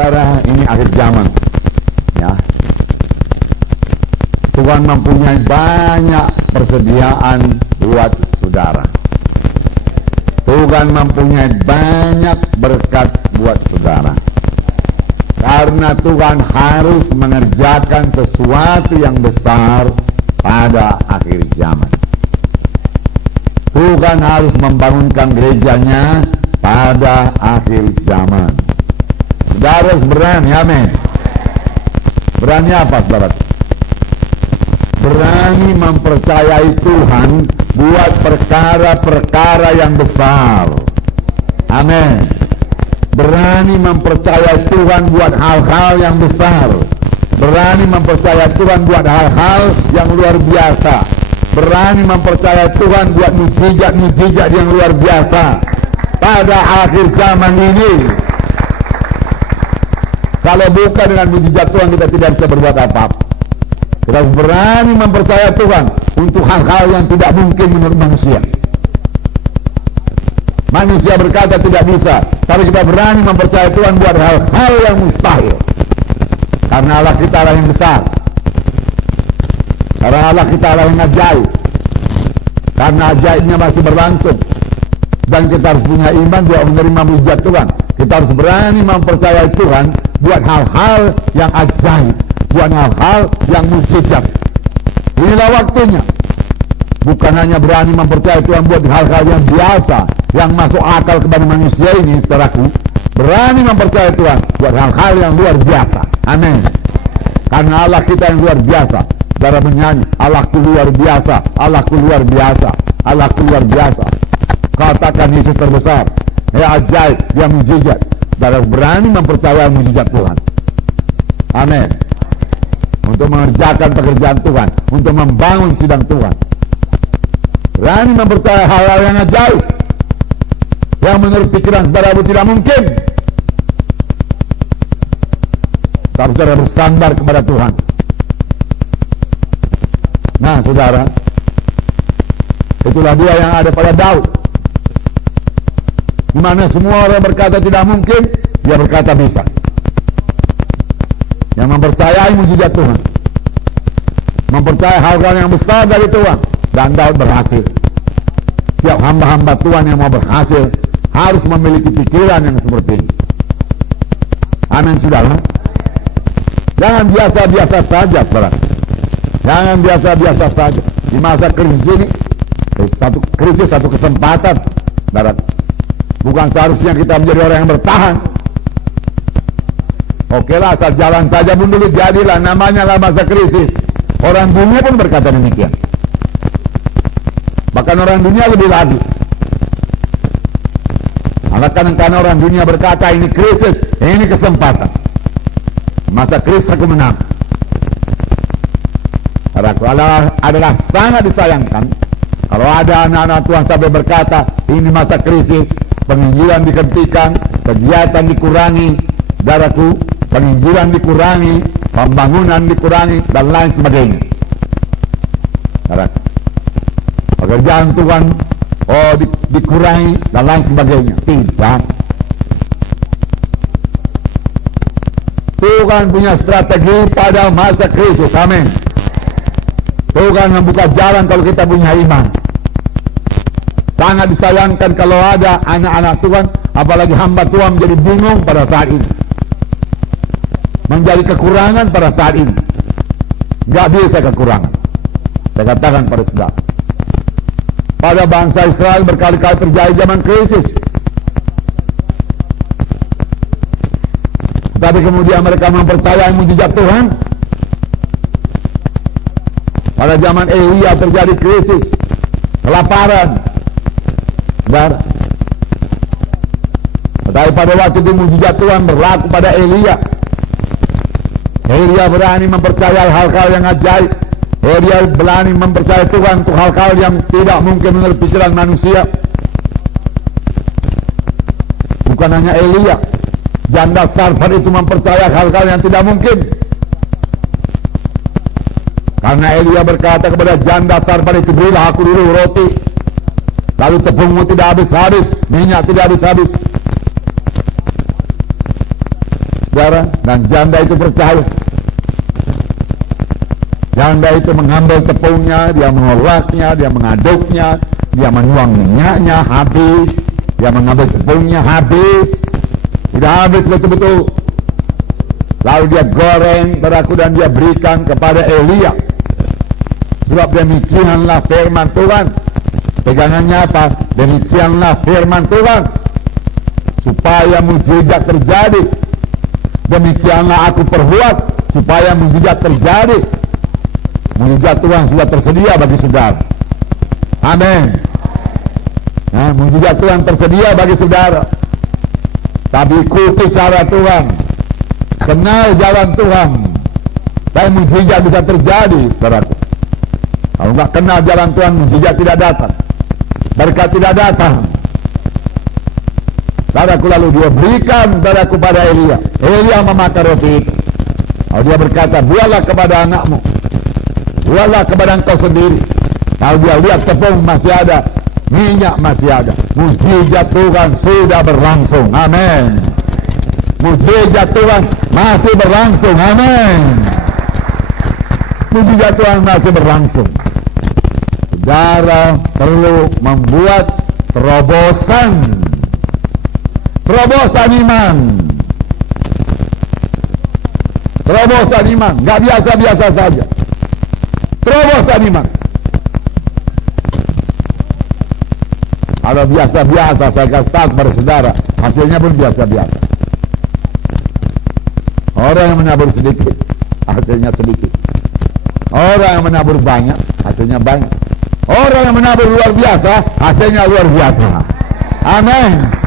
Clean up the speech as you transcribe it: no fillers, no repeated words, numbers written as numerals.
Saudara, ini akhir zaman, ya. Tuhan mempunyai banyak persediaan buat saudara. Tuhan mempunyai banyak berkat buat saudara. Karena Tuhan harus mengerjakan sesuatu yang besar pada akhir zaman. Tuhan harus membangunkan gerejanya pada akhir zaman. Saudara harus berani, amin. Berani apa, saudara? Berani mempercayai Tuhan buat perkara-perkara yang besar. Amin. Berani mempercayai Tuhan buat hal-hal yang besar. Berani mempercayai Tuhan buat hal-hal yang luar biasa. Berani mempercayai Tuhan buat mujizat-mujizat yang luar biasa pada akhir zaman ini. Kalau bukan dengan mujizat Tuhan, kita tidak bisa berbuat apa-apa. Kita harus berani mempercayai Tuhan untuk hal-hal yang tidak mungkin menurut manusia. Manusia berkata tidak bisa, tapi kita berani mempercayai Tuhan buat hal-hal yang mustahil. Karena Allah kita Allah yang besar. Karena Allah kita Allah yang ajaib. Karena ajaibnya masih berlangsung. Dan kita harus punya iman buat menerima mujizat Tuhan. Kita harus berani mempercayai Tuhan buat hal-hal yang ajaib, buat hal-hal yang mujizat. Inilah waktunya. Bukan hanya berani mempercayai Tuhan buat hal-hal yang biasa, yang masuk akal kepada manusia ini, saudaraku. Berani mempercayai Tuhan buat hal-hal yang luar biasa. Amin. Karena Allah kita yang luar biasa. Saudara menyanyi, Allahku luar biasa, Allahku luar biasa, Allahku luar biasa. Katakan Yesus terbesar, ya ajaib, dia mujizat. Saudara berani mempercayai mujizat Tuhan. Amin. Untuk mengerjakan pekerjaan Tuhan, untuk membangun sidang Tuhan. Berani mempercayai hal-hal yang ajaib, yang menurut pikiran saudara tidak mungkin. Tapi saudara bersandar kepada Tuhan. Nah, saudara, itulah dia yang ada pada Daud. Di mana semua orang berkata tidak mungkin, dia berkata bisa. Yang mempercayai mujizat Tuhan, mempercayai hal-hal yang besar dari Tuhan, dan Daud berhasil. Tiap hamba-hamba Tuhan yang mau berhasil harus memiliki pikiran yang seperti ini. Amin, saudara. Jangan biasa-biasa saja, saudara. Jangan biasa-biasa saja. Di masa krisis ini, satu kesempatan, saudara. Bukan seharusnya kita menjadi orang yang bertahan. Oke lah, asal jalan saja pun dulu, jadilah, namanya lah masa krisis. Orang dunia pun berkata demikian. Bahkan orang dunia lebih lagi. Karena orang dunia berkata ini krisis, ini kesempatan. Masa krisis aku menang. Allah adalah sangat disayangkan kalau ada anak-anak Tuhan sampai berkata ini masa krisis, penginjilan dihentikan, kegiatan dikurangi, saudaraku, penginjilan dikurangi, pembangunan dikurangi, dan lain sebagainya. Saudaraku, pekerjaan Tuhan dikurangi dan lain sebagainya. Tidak. Tuhan punya strategi pada masa krisis. Amin. Tuhan membuka jalan kalau kita punya iman. Sangat disayangkan kalau ada anak-anak Tuhan, apalagi hamba Tuhan, menjadi bingung pada saat ini, menjadi kekurangan pada saat ini. Gak bisa kekurangan. Saya katakan pada saudara, pada bangsa Israel berkali-kali terjadi zaman krisis, tapi kemudian mereka mempercayai mujizat Tuhan. Pada zaman Elia terjadi krisis, kelaparan, saudara. Tetapi pada waktu itu mujizat Tuhan berlaku pada Elia. Elia berani mempercayai hal-hal yang ajaib. Elia berani mempercayai Tuhan untuk hal-hal yang tidak mungkin menurut pikiran manusia. Bukan hanya Elia, janda Sarfat itu mempercayai hal-hal yang tidak mungkin. Karena Elia berkata kepada janda Sarfat itu, berilah aku dulu roti, lalu tepungmu tidak habis-habis, minyak tidak habis-habis. saudara, dan janda itu percaya. Janda itu mengambil tepungnya, dia mengolahnya, dia mengaduknya, dia menuang minyaknya habis, dia mengambil tepungnya habis, tidak habis betul-betul. Lalu dia goreng, saudaraku, dan dia berikan kepada Elia. Sebab demikianlah firman Tuhan. Pegangannya apa? Demikianlah firman Tuhan, supaya mujizat terjadi. Demikianlah aku perbuat supaya mujizat terjadi. Mujizat Tuhan sudah tersedia bagi saudara. Amin. Nah, mujizat Tuhan tersedia bagi saudara. Tapi ikuti cara Tuhan, kenal jalan Tuhan, dan mujizat bisa terjadi, saudaraku. Kalau nggak kenal jalan Tuhan, mujizat tidak datang, berkat tidak datang. Saudaraku, lalu dia berikan, saudaraku, pada Elia. Elia memakan roti itu. Lalu dia berkata, buatlah kepada anakmu, buatlah kepada engkau sendiri. Lalu dia lihat tepung masih ada, minyak masih ada. Mujizat Tuhan sudah berlangsung. Amin. Mujizat Tuhan masih berlangsung. Amin. Mujizat Tuhan masih berlangsung. Saudara perlu membuat terobosan iman. Terobosan iman, nggak biasa-biasa saja. Terobosan iman. Kalau biasa-biasa, saya kasih tahu kepada saudara, hasilnya pun biasa-biasa. Orang yang menabur sedikit, hasilnya sedikit. Orang yang menabur banyak, hasilnya banyak. Orang yang menabur luar biasa, hasilnya luar biasa. Amin.